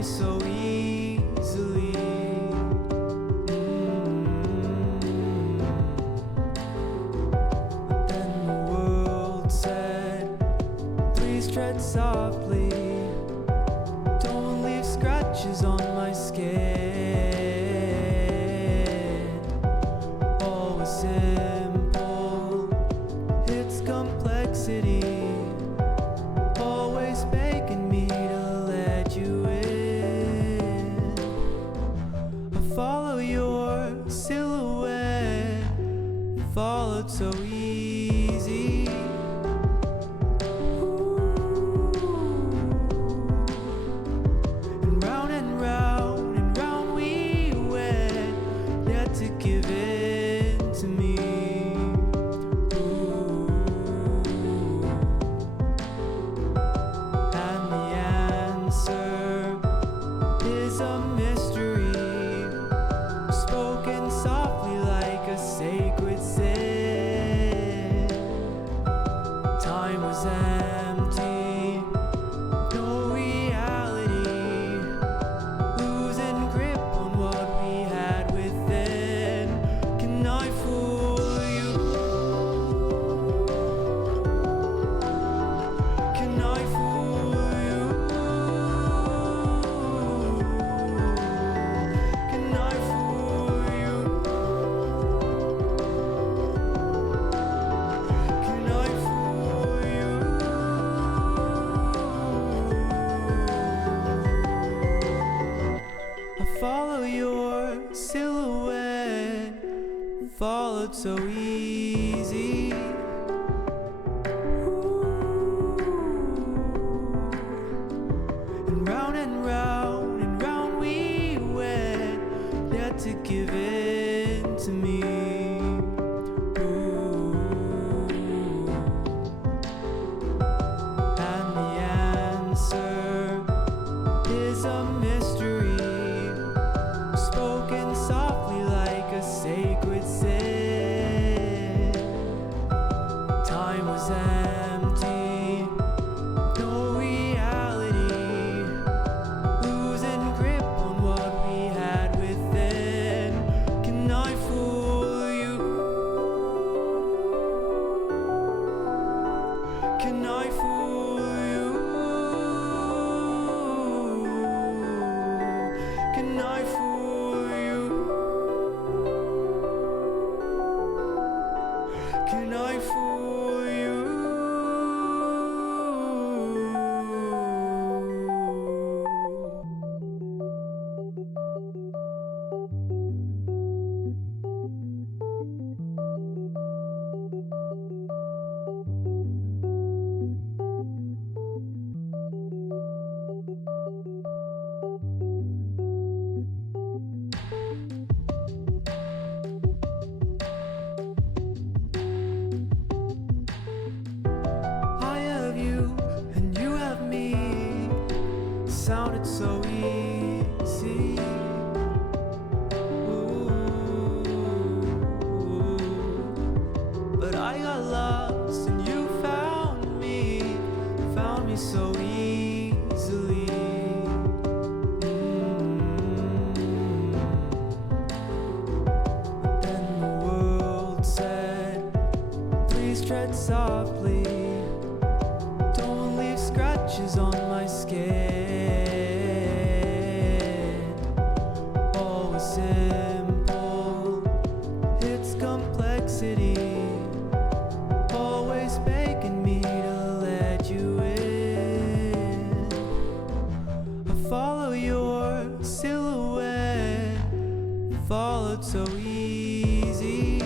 me so easily. But then the world said, please tread softly, don't leave scratches on my skin. All was simple, its complexity, always begging me to let you in. I follow your silhouette, followed so easy. And round and round we went, yet to give in to me. And the answer is a mystery, spoken softly like a sacred sin. Time was empty, no reality, losing grip on what we had within. Can I fool you? Can I fool you? Can I fool you? Can I fool you? I follow your silhouette, followed so easy. And round we went, yet to give in to me. And the answer is a mystery, spoken softly like a sacred sin. Time was empty, no reality, losing grip on what we had within. Can I fool you? Can I fool you? Can I fool you? Can I fool you? I have you and you have me, sounded so easy. Ooh. But I got lost and you found me so easily. But then the world said, please tread softly, don't leave scratches on my skin. All was simple, its complexity, always begging me to let you in. I follow your silhouette, followed so easy.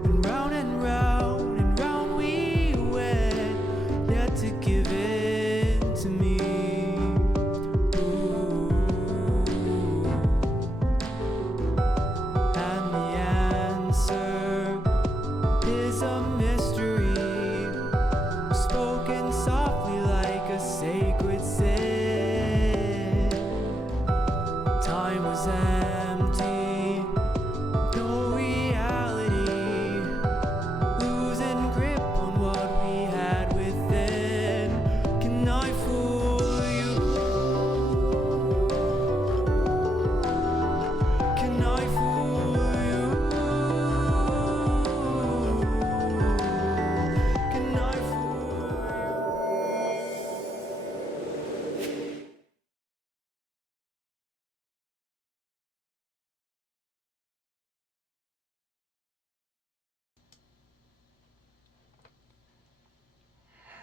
And round we went, yet to give in to me. And the answer is a mystery, spoken softly like a sacred sin.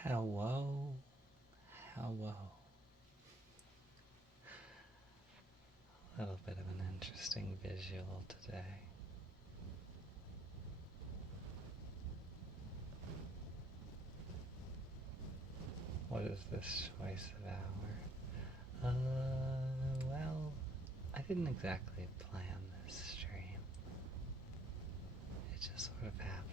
Hello, hello. A little bit of an interesting visual today. What is this choice of hour? Well, I didn't exactly plan this stream. It just sort of happened.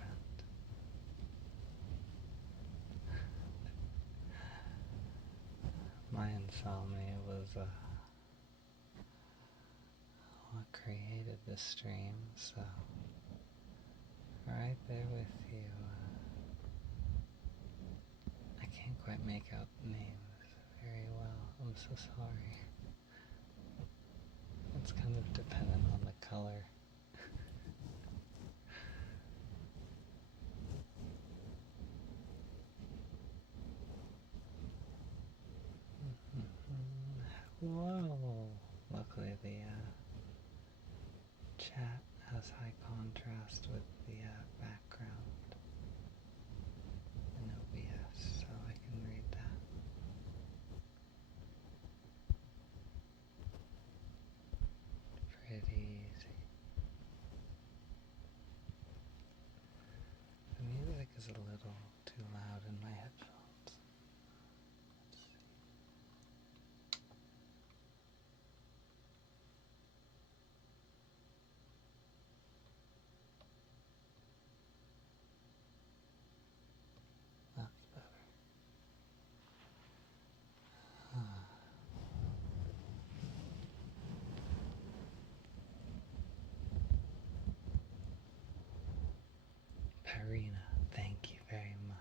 My insomnia was what created this stream, so right there with you. I can't quite make out names very well. I'm so sorry. It's kind of dependent on the color. Whoa! Luckily the chat has high contrast with the background in OBS, so I can read that. Pretty easy. The music is a little too loud in my headphones. That's better. Parina, thank you very much.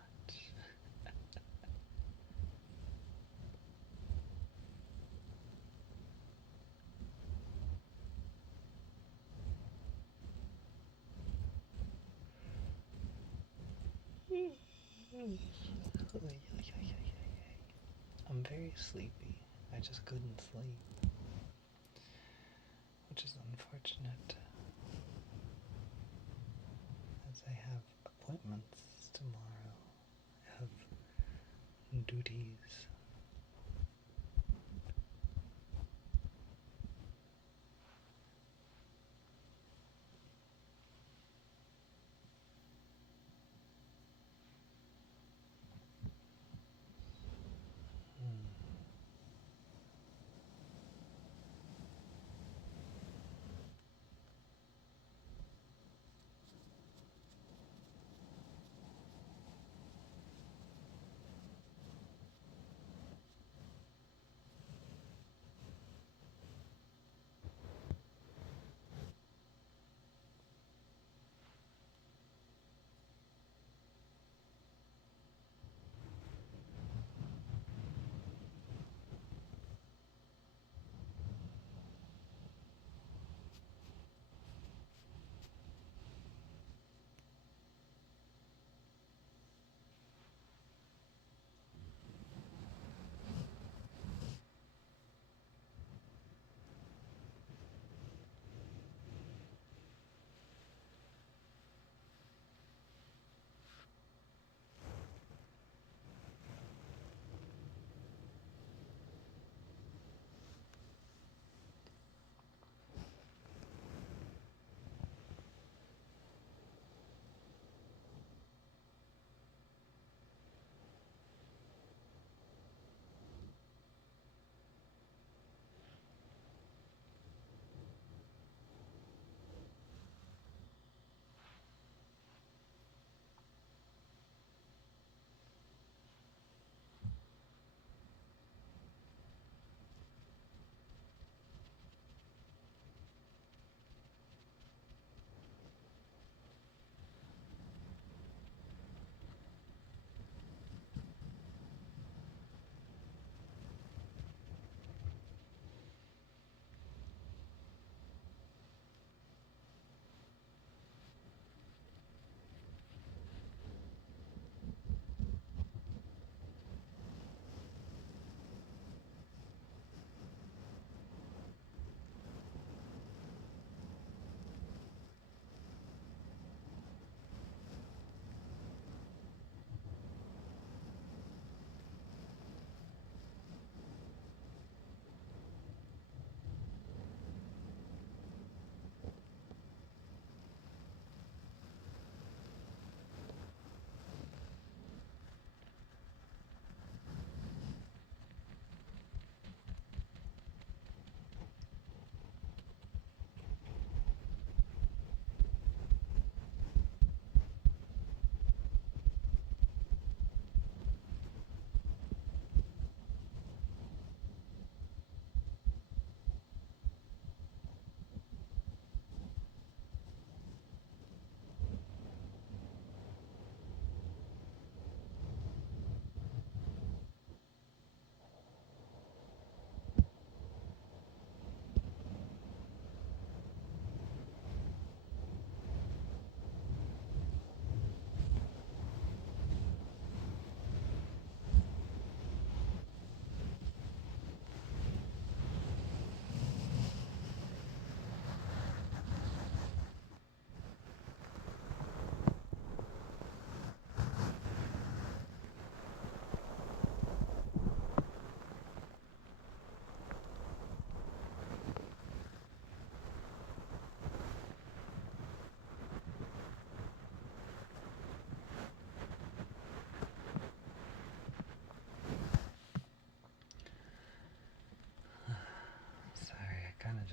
I'm very sleepy. I just couldn't sleep, which is unfortunate, as I have appointments tomorrow. I have duties.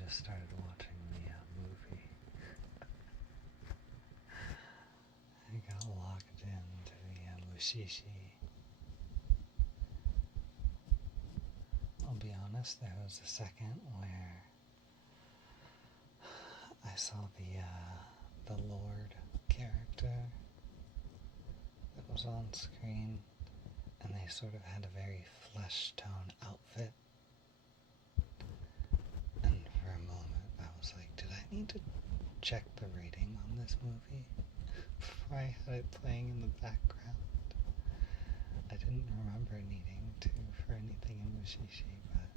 just started watching the movie. I got locked into the Mushishi. I'll be honest, there was a second where I saw the Lord character that was on screen, and they sort of had a very flesh tone outfit. And for a moment, I was like, did I need to check the rating on this movie before I had it playing in the background? I didn't remember needing to for anything in Mushishi, but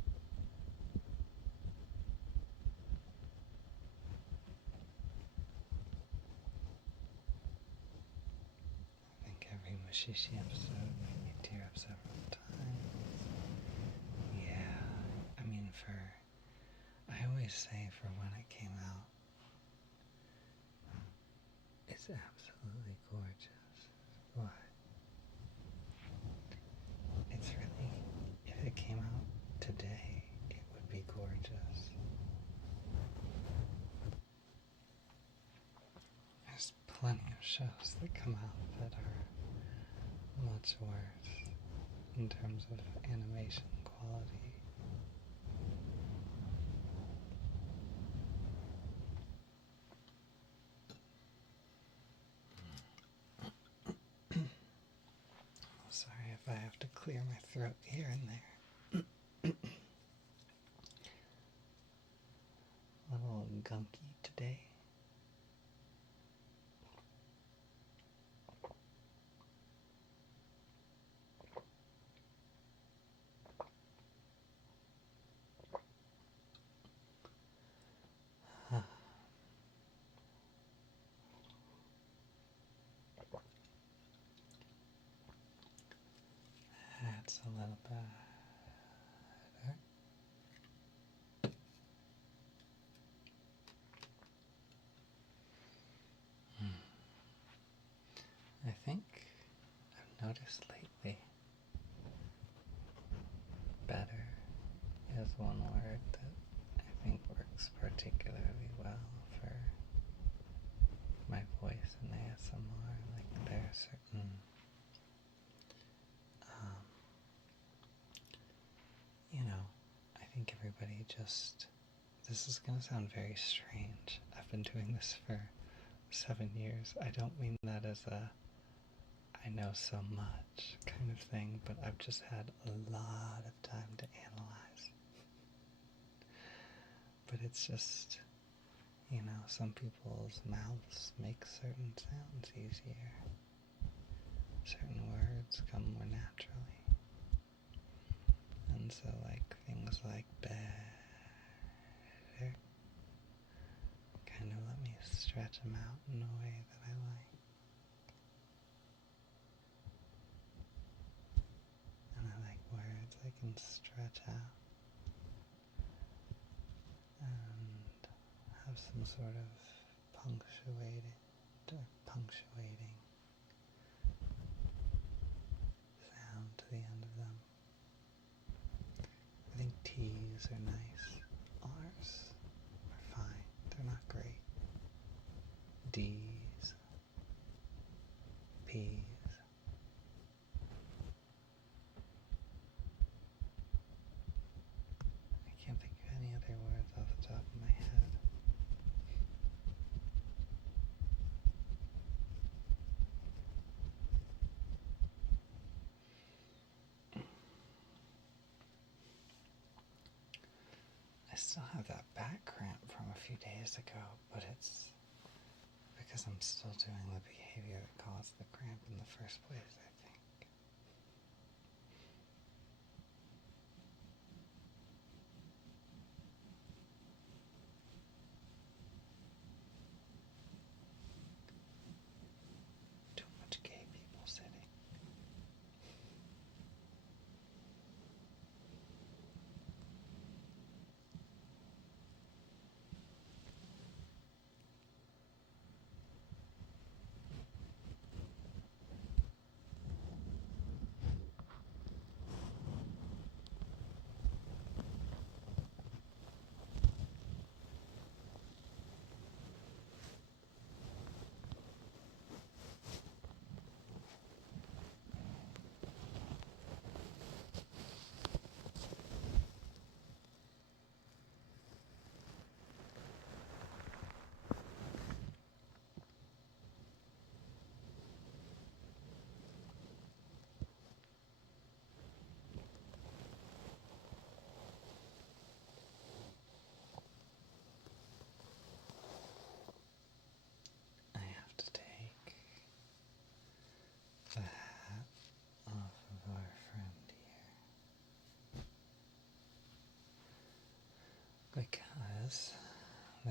I think every Mushishi episode made me tear up several times. Yeah, I mean, I always say for when it came out, it's absolutely gorgeous. What? It's really, if it came out today, it would be gorgeous. There's plenty of shows that come out that are much worse in terms of animation quality. Sorry if I have to clear my throat here and there. A little gunky today. That's a little better. I think I've noticed lately better is one word that I think works particularly well for my voice in ASMR. Like there are certain I think everybody just, this is going to sound very strange. I've been doing this for 7 years. I don't mean that as a I know so much kind of thing, but I've just had a lot of time to analyze. But it's just, some people's mouths make certain sounds easier. Certain words come more naturally. And so things like better kind of let me stretch them out in a way that I like. And I like words I can stretch out and have some sort of punctuating sound to the end of them. I think T's are nice. R's are fine. They're not great. D's, P's. I can't think of any other words off the top of my head. I still have that back cramp from a few days ago, but it's because I'm still doing the behavior that caused the cramp in the first place, I think. Too much gay people sitting.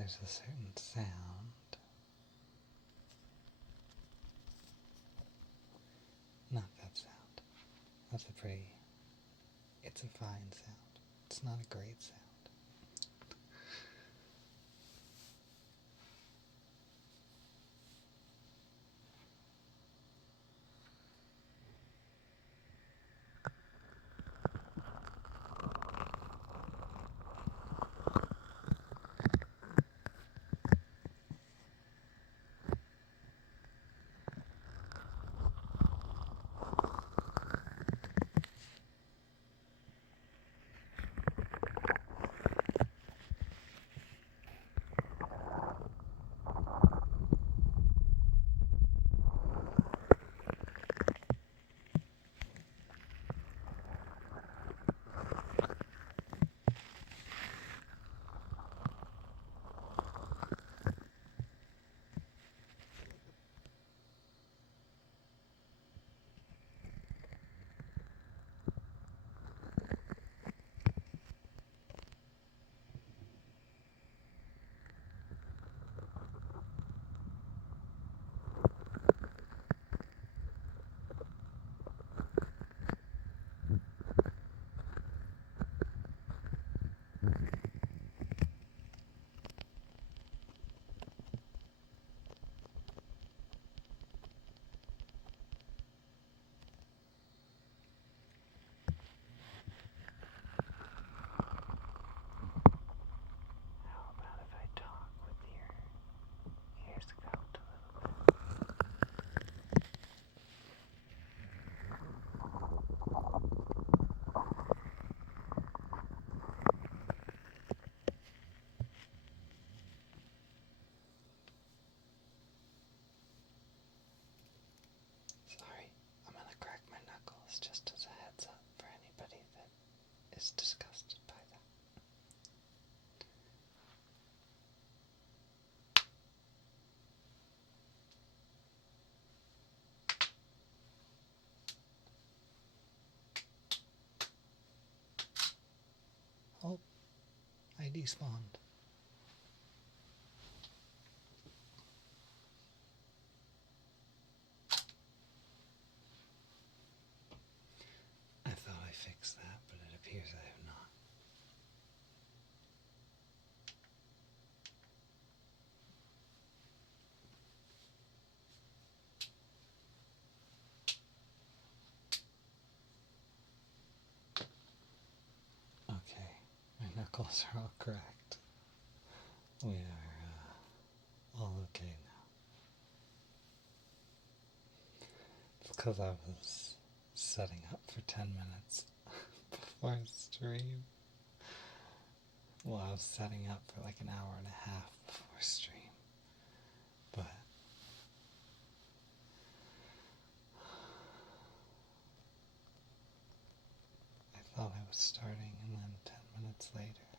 there's a certain sound. Not that sound. That's a pretty... It's a fine sound. It's not a great sound. Just as a heads up for anybody that is disgusted by that. Oh, I despawned. I thought I fixed that, but it appears I have not. Okay, my knuckles are all cracked. We are all okay now. It's because I was setting up for 10 minutes before stream. Well, I was setting up for like an hour and a half before stream. But I thought I was starting, and then 10 minutes later,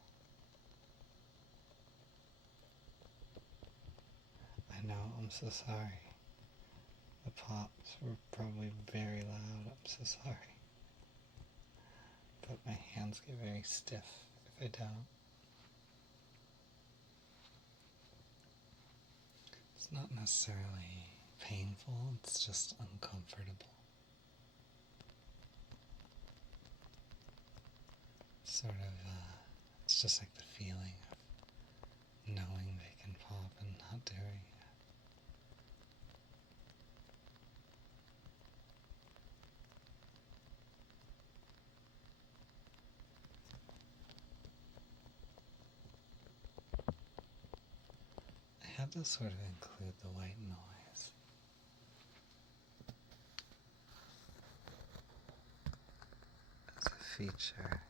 I know, I'm so sorry. The pops were probably very loud, I'm so sorry. But my hands get very stiff if I don't. It's not necessarily painful, it's just uncomfortable. Sort of, it's just like the feeling of knowing they can pop and not doing it. I had to sort of include the white noise. As a feature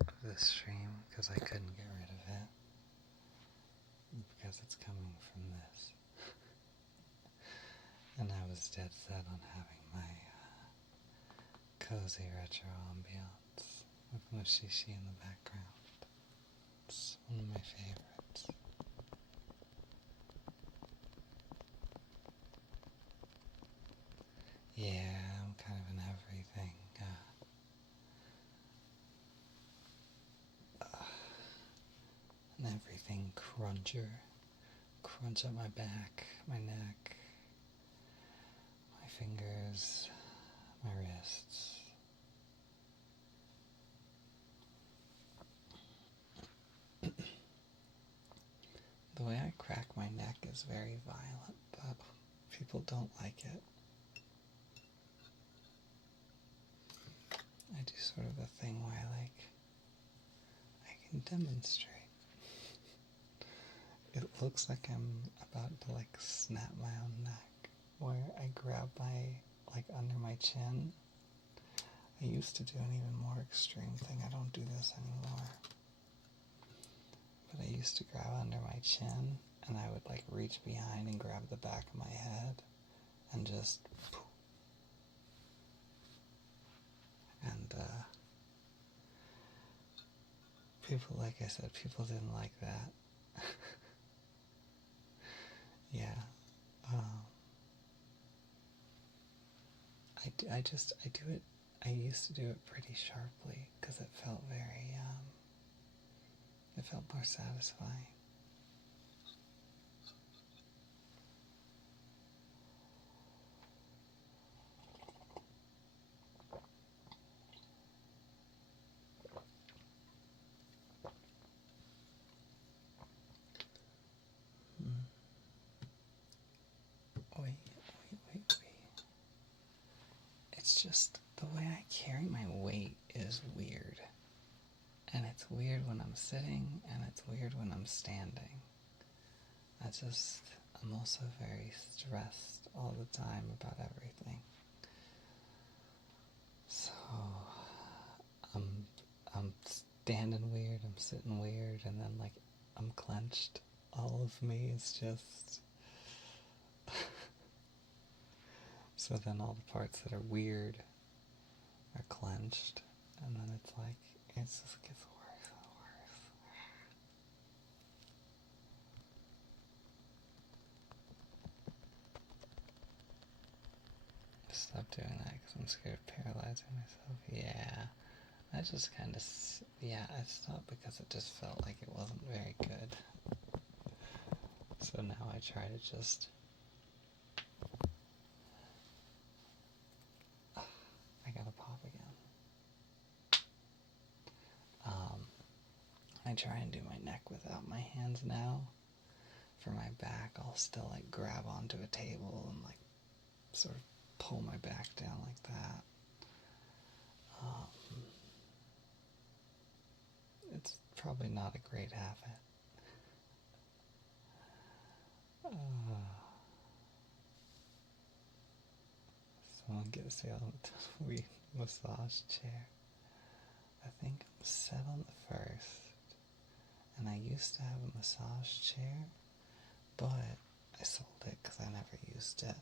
of this stream, because I couldn't get rid of it. Because it's coming from this. And I was dead set on having my cozy retro ambiance with Mushishi in the background. It's one of my favorites. Yeah, I'm kind of in everything. everything crunch up my back, my neck, my fingers, my wrists. The way I crack my neck is very violent, but people don't like it. I do sort of a thing where I can demonstrate. It looks like I'm about to snap my own neck, where I grab under my chin. I used to do an even more extreme thing. I don't do this anymore. But I used to grab under my chin, and I would reach behind and grab the back of my head, and just poof. And people, like I said, people didn't like that. Yeah. I do it, I used to do it pretty sharply, because it felt it felt more satisfying. Wait. It's just the way I carry my weight is weird. And it's weird when I'm sitting, and it's weird when I'm standing. I'm also very stressed all the time about everything. So, I'm standing weird, I'm sitting weird, and then I'm clenched. All of me is just... So then all the parts that are weird are clenched, and then it just gets worse and worse. Stop doing that because I'm scared of paralyzing myself. Yeah, I just kind of, I stopped because it just felt like it wasn't very good. So now I try to just... I gotta pop again. I try and do my neck without my hands now. For my back, I'll still grab onto a table and sort of pull my back down like that. It's probably not a great habit. Someone get a sale on the massage chair. I think I'm set on the first. And I used to have a massage chair, but I sold it because I never used it.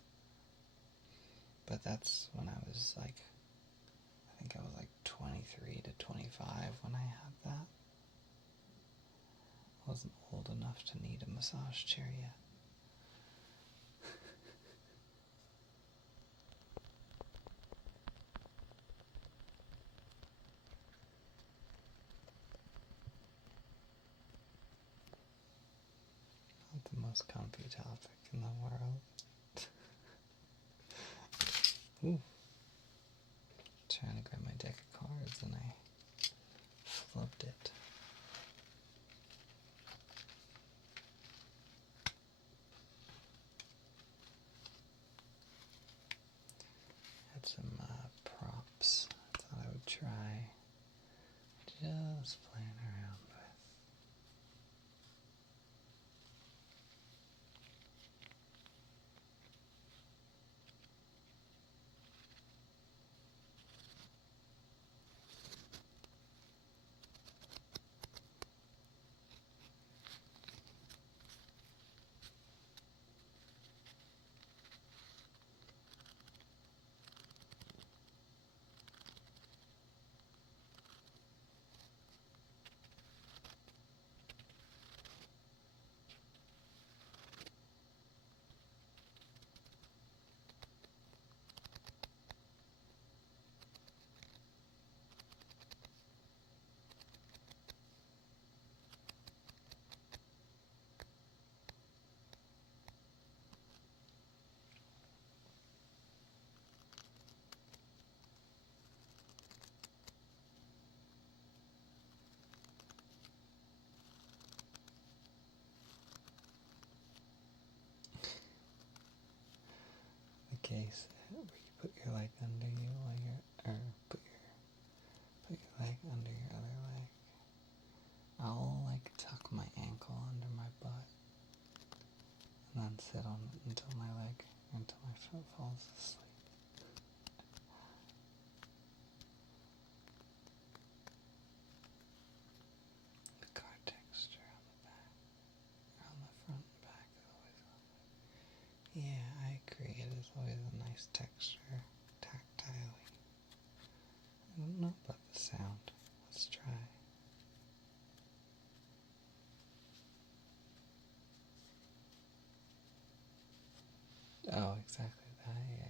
But that's when I was I think I was 23 to 25 when I had that. I wasn't old enough to need a massage chair yet. Not the most comfy topic in the world. Ooh. Trying to grab my deck of cards and I flubbed it. Had some props I thought I would try just playing around with. case where you put your leg under you while you're, or put your leg under your other leg. I'll like tuck my ankle under my butt and then sit on it until my foot falls asleep. The car texture on the back, on the front and back is always on it. Yeah, I agree. It is always a nice texture, tactile. I don't know about the sound. Let's try. Oh, exactly that. Yeah.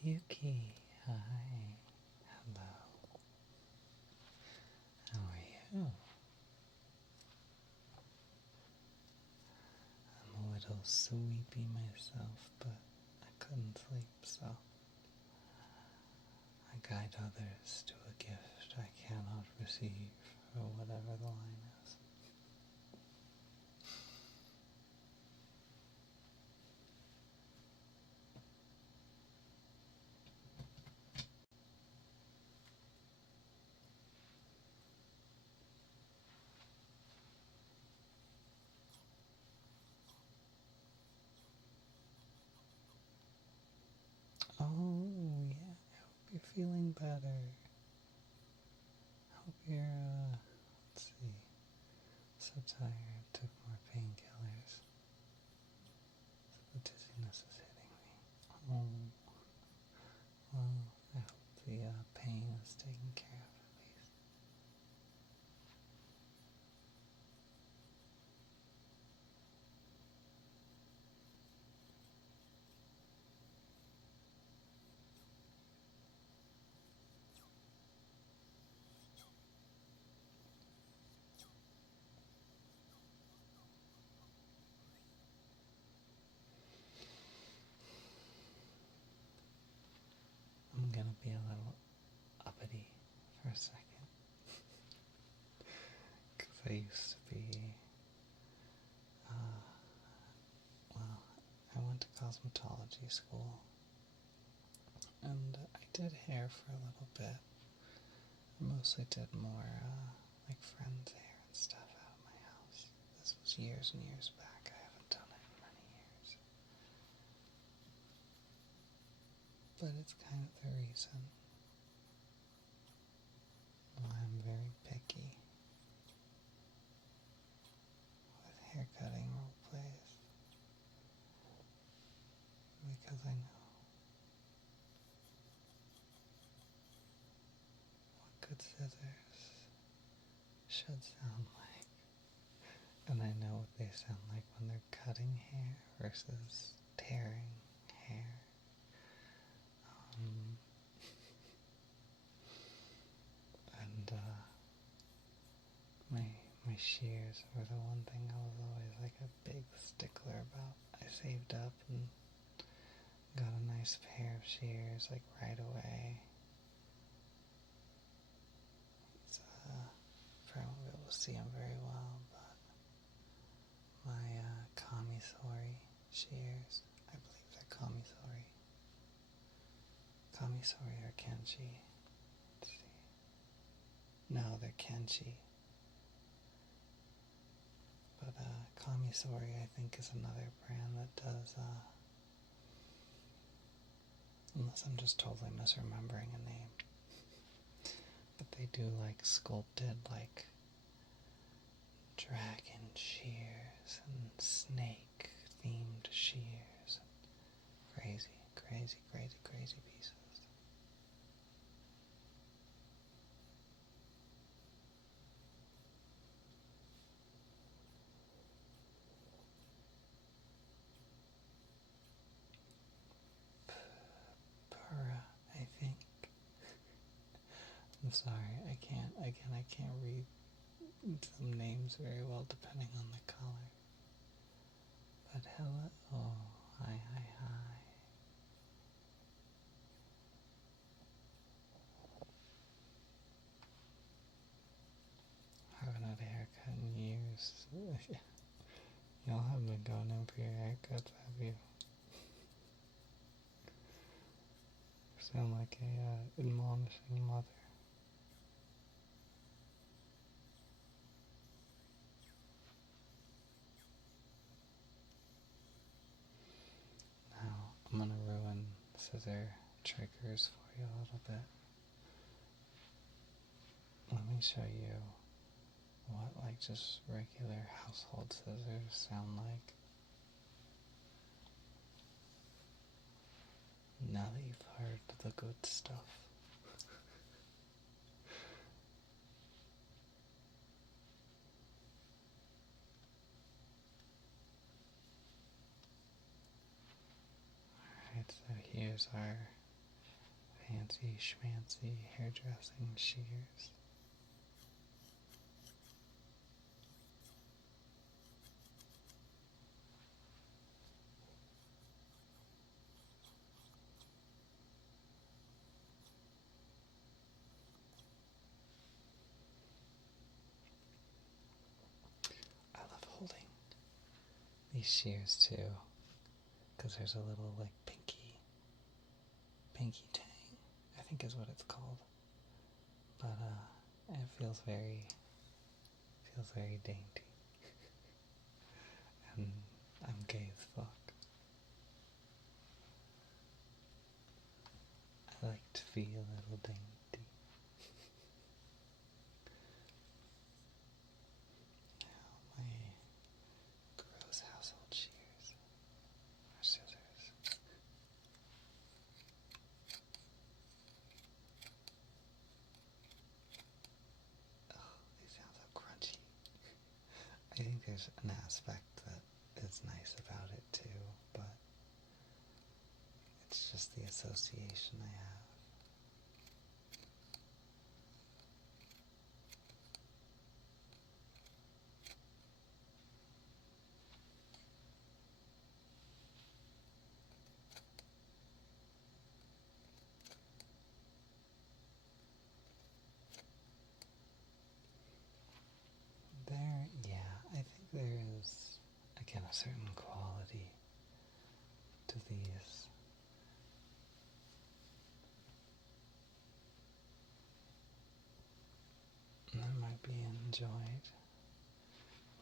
Yuki, hi. Hello. How are you? I'm a little sleepy myself, but I couldn't sleep, so I guide others to a gift I cannot receive, or whatever the line is. Oh, yeah, I hope you're feeling better. I hope you're, let's see, so tired, took more painkillers. So the dizziness is hitting me. Oh, well, I hope the pain is taken care of at least. I'm gonna be a little uppity for a second. Because I used to be, well, I went to cosmetology school. And I did hair for a little bit. I mostly did more, like friends' hair and stuff out of my house. This was years and years back. I haven't done it in many years. But it's kind of the reason why I'm very picky with haircutting role plays. Because I know what good scissors should sound like. And I know what they sound like when they're cutting hair versus tearing hair. And shears were the one thing I was always like a big stickler about. I saved up and got a nice pair of shears like right away. It's, probably won't be able to see them very well, but my Kamisori shears, I believe they're Kamisori. Kamisori or Kenshi. Let's see. No, they're Kenshi. But Kamisori, I think, is another brand that does, unless I'm just totally misremembering a name. But they do like sculpted, like dragon shears and snake themed shears. Crazy, crazy, crazy, crazy pieces. Pura, I think. I'm sorry, I can't read some names very well depending on the color. But hello, oh, hi, hi, hi. I haven't had a haircut in years. Y'all haven't been going in for your haircuts, have you? You sound like a admonishing mother. Now, I'm gonna ruin scissor triggers for you a little bit. Let me show you what like just regular household scissors sound like. Now that you've heard the good stuff. Alright, so here's our fancy schmancy hairdressing shears. I love holding these shears too, because there's a little like pinky tang, I think is what it's called. But it feels very dainty. And I'm gay as fuck. I like to feel a little dainty. Now my gross household shears or scissors. Oh, they sound so crunchy. I think there's an aspect that is nice about it too, but it's just the association I have. I think there is, again, a certain quality to these. That might be enjoyed,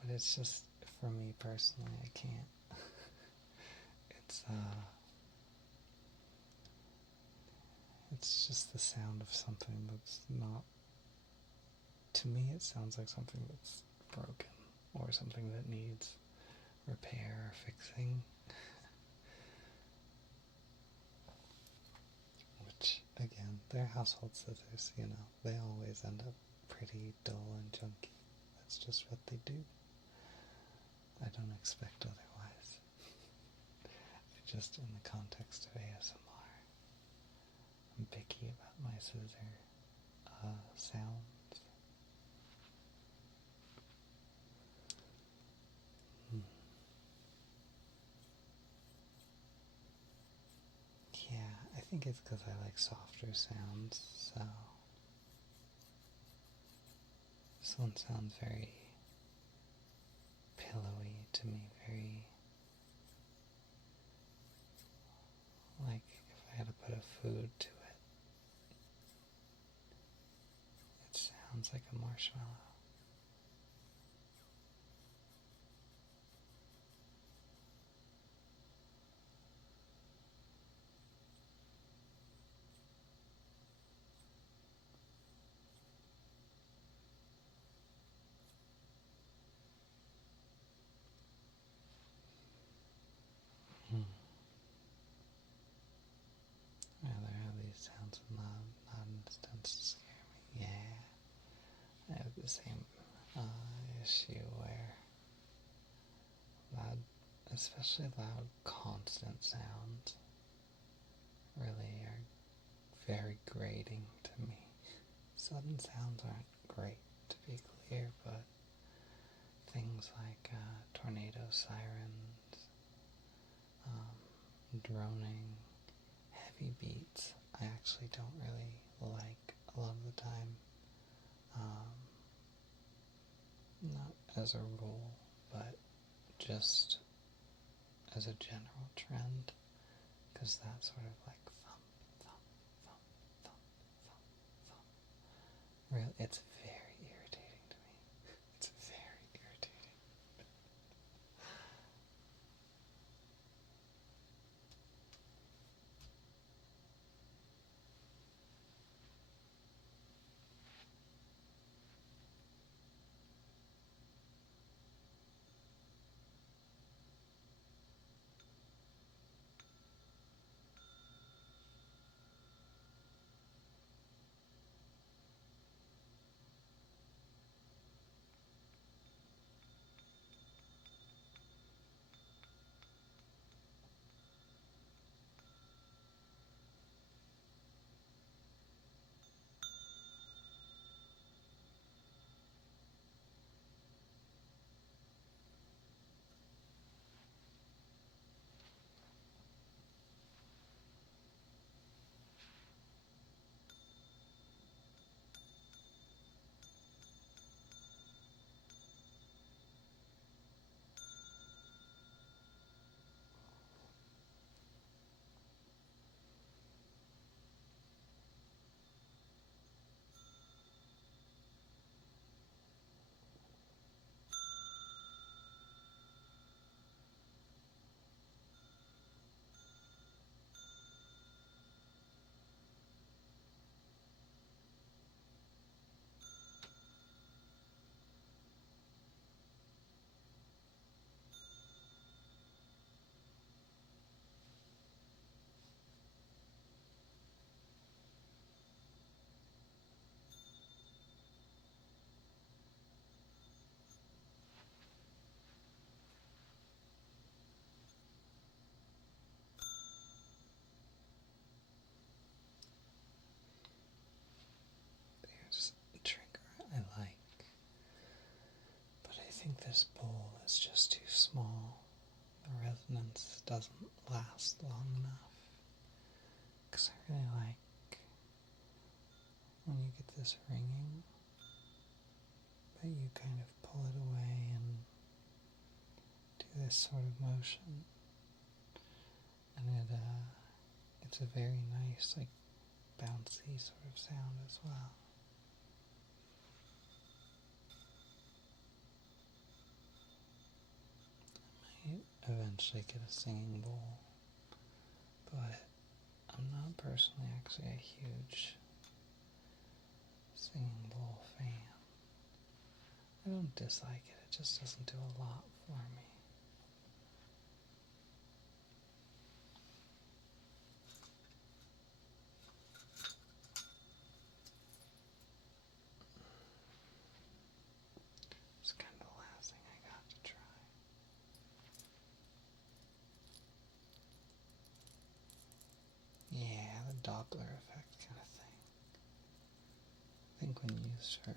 but it's just, for me personally, I can't. It's just the sound of something that's not, to me it sounds like something that's broken, or something that needs repair or fixing. Which, again, they're household scissors, they always end up pretty dull and junky. That's just what they do. I don't expect otherwise. Just in the context of ASMR, I'm picky about my scissor sounds. think it's because I like softer sounds, so this one sounds very pillowy to me, very like if I had to put a food to it, it sounds like a marshmallow. Hmm. Rather have these sounds of loud instance to scare me. Yeah, I have the same issue where loud, especially loud constant sounds, really are very grating to me. Sudden sounds aren't great, to be clear, but things like tornado sirens, droning, heavy beats, I actually don't really like a lot of the time. Not as a rule, but just as a general trend, because that sort of like thump, thump, thump, thump, thump, thump, really, it's very irritating to me. It's very irritating. There's a trigger I like, but I think this bowl is just too small. The resonance doesn't last long enough. Because I really like when you get this ringing, but you kind of pull it away and do this sort of motion. And it's a very nice, like, bouncy sort of sound as well. I might eventually get a singing bowl, but I'm not personally actually a huge singing bowl fan. I don't dislike it, it just doesn't do a lot for me. It's kind of the last thing I got to try. Yeah, the Doppler effect kind of thing. I think when used for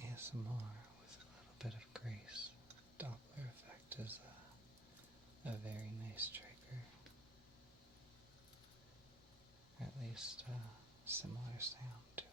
ASMR with a little bit of grace, Doppler effect is a very nice trigger. Or at least a similar sound to it.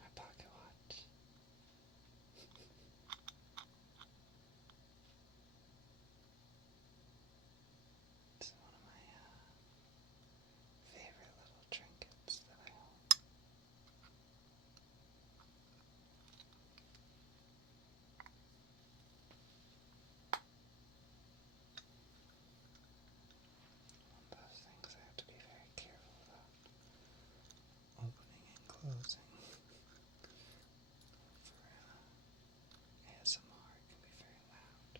My pocket watch. It's one of my favorite little trinkets that I own. One of those things I have to be very careful about opening and closing. For ASMR, it can be very loud.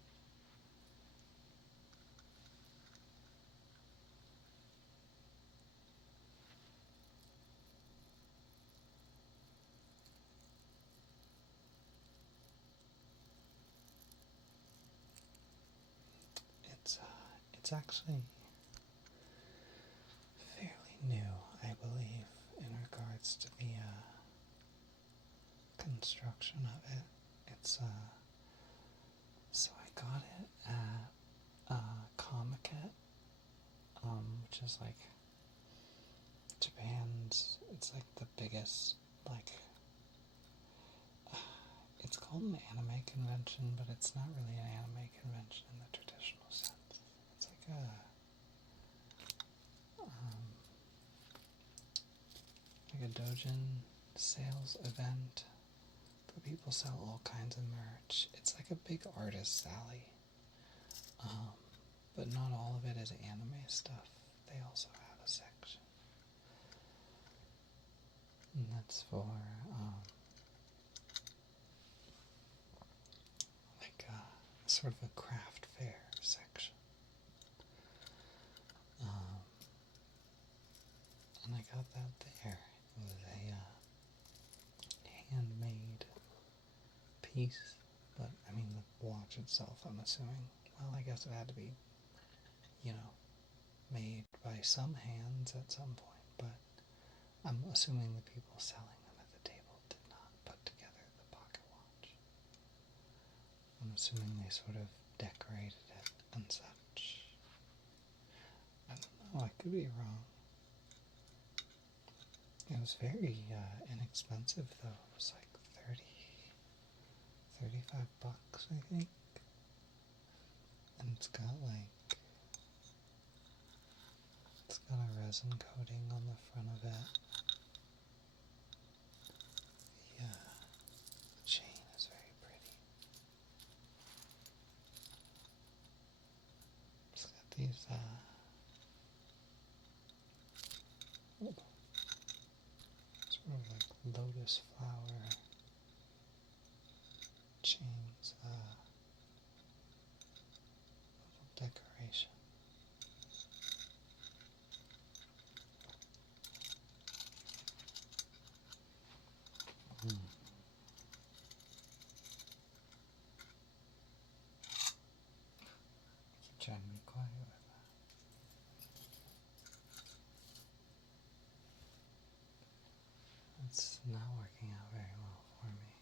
It's actually fairly new, I believe, in regards to the construction of it. It's so I got it at Comiket, which is like Japan's. It's like the biggest, like it's called an anime convention, but it's not really an anime convention in the traditional sense. It's like a doujin sales event where people sell all kinds of merch. It's like a big artist's alley, but not all of it is anime stuff. They also have a section, and that's for like sort of a craft fair section. And I got that there. It was a handmade piece, but I mean the watch itself, I'm assuming, well, I guess it had to be, made by some hands at some point, but I'm assuming the people selling them at the table did not put together the pocket watch. I'm assuming they sort of decorated it and such. I don't know, I could be wrong. It was very inexpensive though. It was like 35 bucks, I think. And it's got a resin coating on the front of it. The chain is very pretty. It's got these sort of like lotus flower chains, little decoration. not working out very well for me.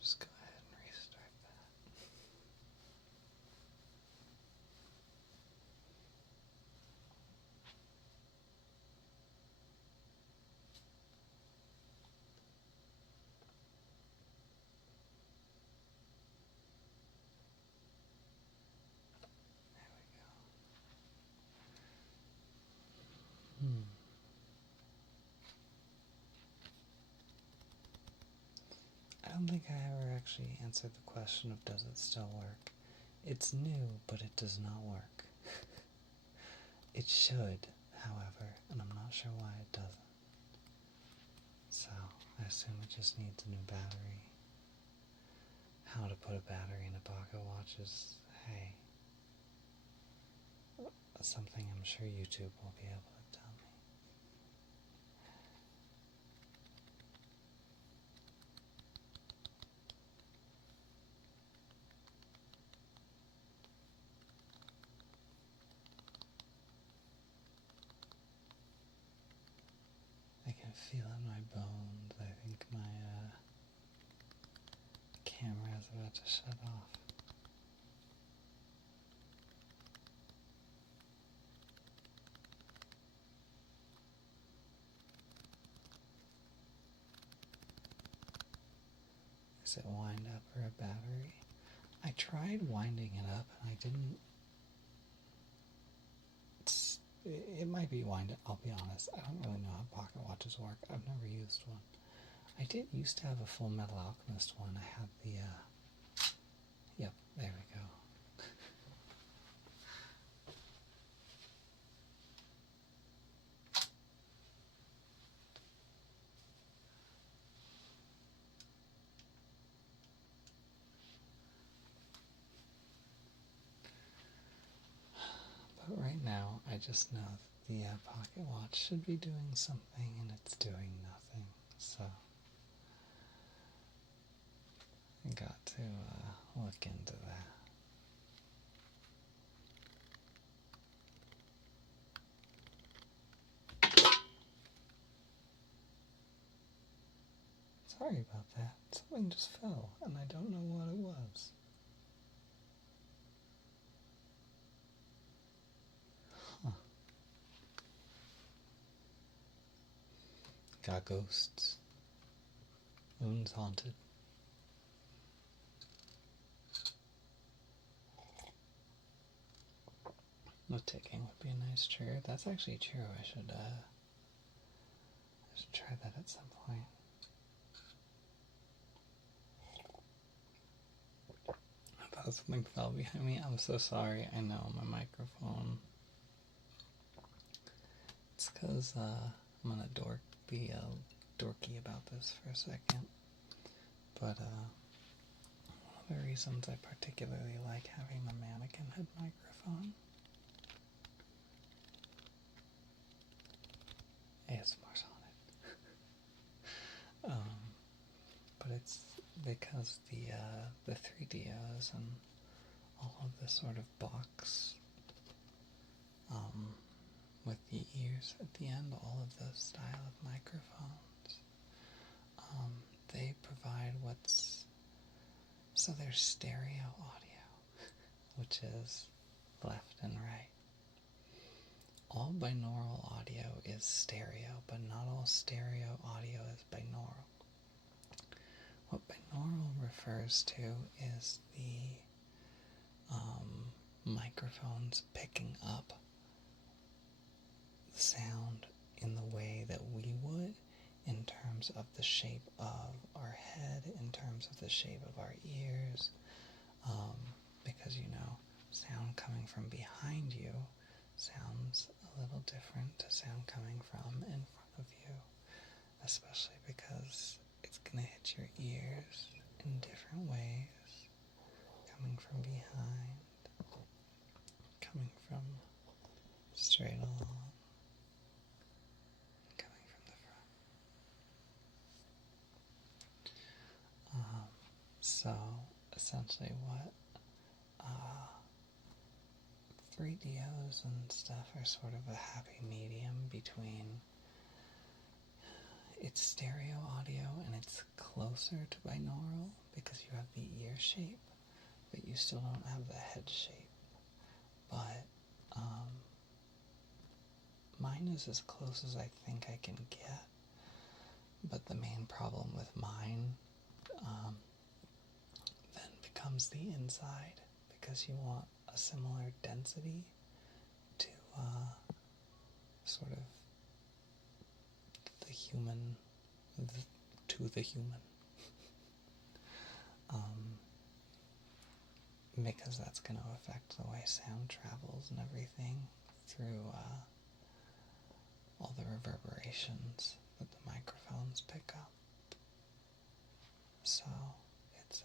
Just go ahead and restart that. Hmm. I don't think I ever actually answered the question of does it still work. It's new, but it does not work. It should, however, and I'm not sure why it doesn't. So, I assume it just needs a new battery. How to put a battery in a pocket watch is, hey, something I'm sure YouTube will be able to tell me. I can feel it in my bones. I think my camera is about to shut off. Is it wind up or a battery? I tried winding it up and I didn't. It might be wind up, I'll be honest. I don't really know how pocket watches work. I've never used one. I did used to have a Full Metal Alchemist one. I had the, yep, there we go. But right now, I just know that the pocket watch should be doing something and it's doing nothing. So, I got to look into that. Sorry about that. Something just fell, and I don't know what it was. Huh. Got ghosts. Moon's haunted. Note taking would be a nice trigger. That's actually true. I should try that at some point. I thought something fell behind me. I'm so sorry. I know my microphone. It's because I'm gonna be dorky about this for a second. But one of the reasons I particularly like having the mannequin head microphone. ASMR Sonic. But it's because the 3DOs and all of the sort of box with the ears at the end, all of those style of microphones, they provide so there's stereo audio, which is left and right. All binaural audio is stereo, but not all stereo audio is binaural. What binaural refers to is the microphones picking up the sound in the way that we would, in terms of the shape of our head, in terms of the shape of our ears, because sound coming from behind you sounds a little different to sound coming from in front of you, especially because it's going to hit your ears in different ways, coming from behind, coming from straight along, coming from the front. essentially what 3DOs and stuff are sort of a happy medium between it's stereo audio and it's closer to binaural because you have the ear shape, but you still don't have the head shape. But mine is as close as I think I can get. But the main problem with mine then becomes the inside, because you want a similar density to sort of the human, to the human. Because that's going to affect the way sound travels and everything through all the reverberations that the microphones pick up. So it's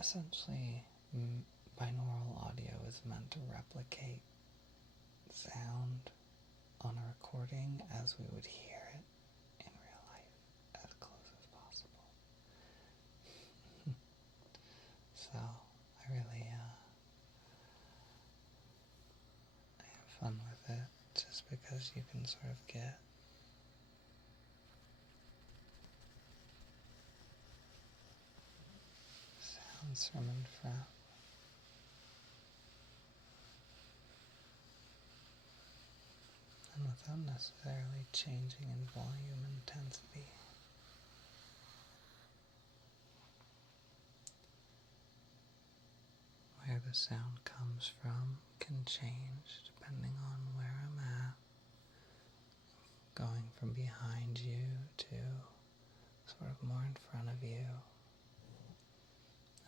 essentially binaural audio is meant to replicate sound on a recording as we would hear it in real life, as close as possible. So I really I have fun with it, just because you can sort of get sounds from and from. And without necessarily changing in volume intensity. Where the sound comes from can change depending on where I'm at. Going from behind you to sort of more in front of you.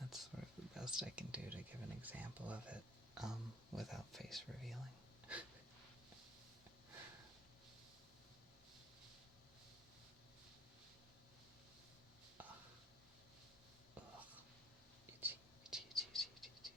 That's sort of the best I can do to give an example of it without face revealing. Itchy, itchy, itchy, itchy, itchy.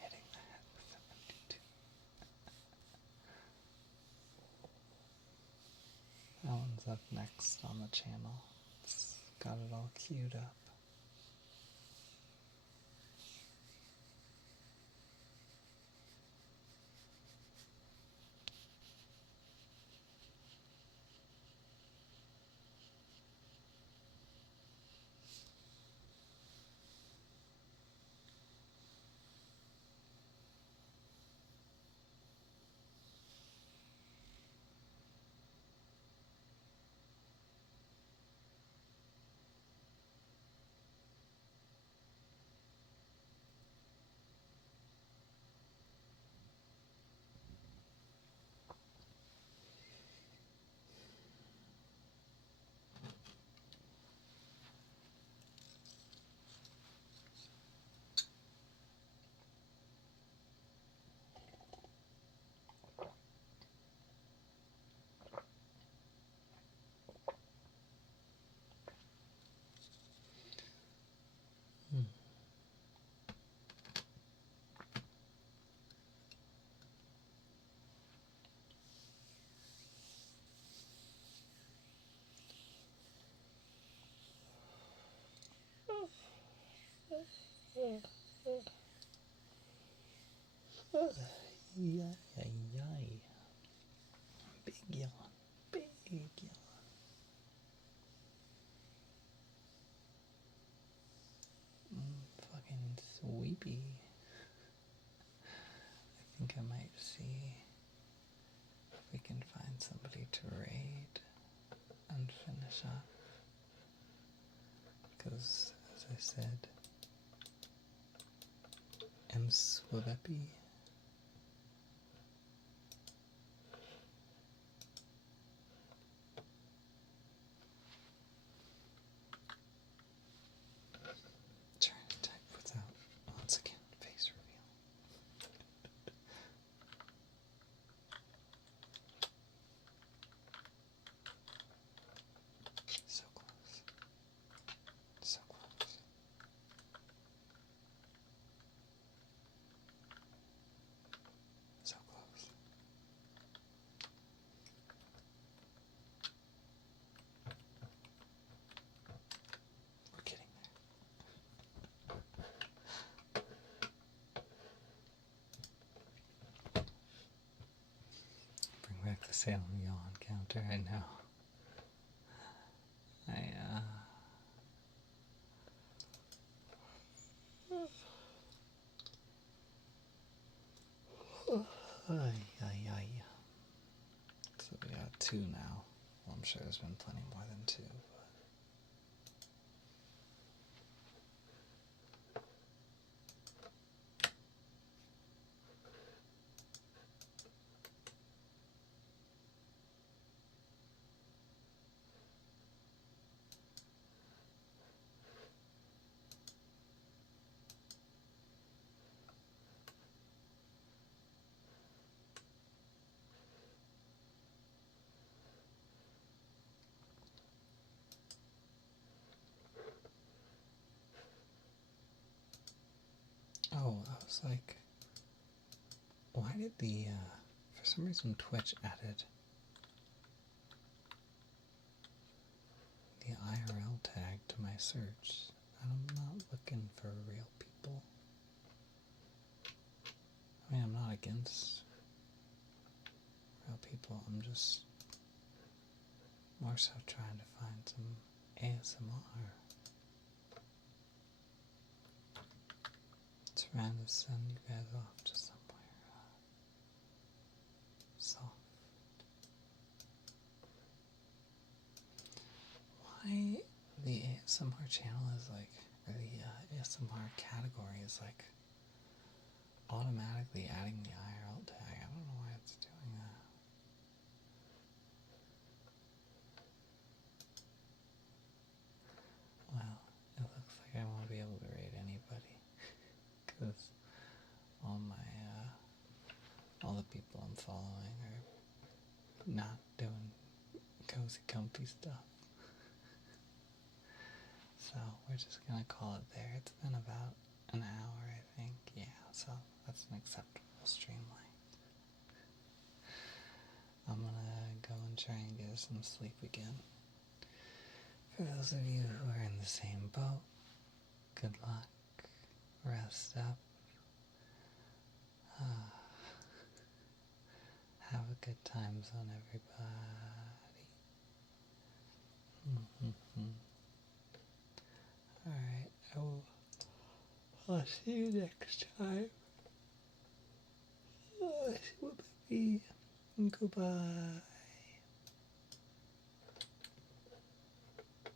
Hitting the head with the 52. That one's up next on the channel. It's got it all queued up. Yay, yay. Big yawn. Big yawn. Fucking sweepy. I think I might see if we can find somebody to raid and finish up. Because, as I said, I'm sweepy. Trying to type without, once again, face reveal. Salem yawn counter, I know. So we got 2 now. Well, I'm sure there's been plenty more than 2. Oh, I was like, why did for some reason Twitch added the IRL tag to my search. I'm not looking for real people. I mean, I'm not against real people, I'm just more so trying to find some ASMR. Trying to send you guys off to somewhere soft. Why the ASMR channel is like, or the ASMR category is like automatically adding the IRL tag. I don't know why it's doing that. Well, it looks like I won't be able to rate anybody because all the people I'm following are not doing cozy comfy stuff. So we're just gonna call it there. It's been about an hour, I think. Yeah, so that's an acceptable stream length. I'm gonna go and try and get some sleep again. For those of you who are in the same boat, good luck. Rest up. Have a good time zone, everybody. Alright, I'll see you next time. See you, baby. Goodbye.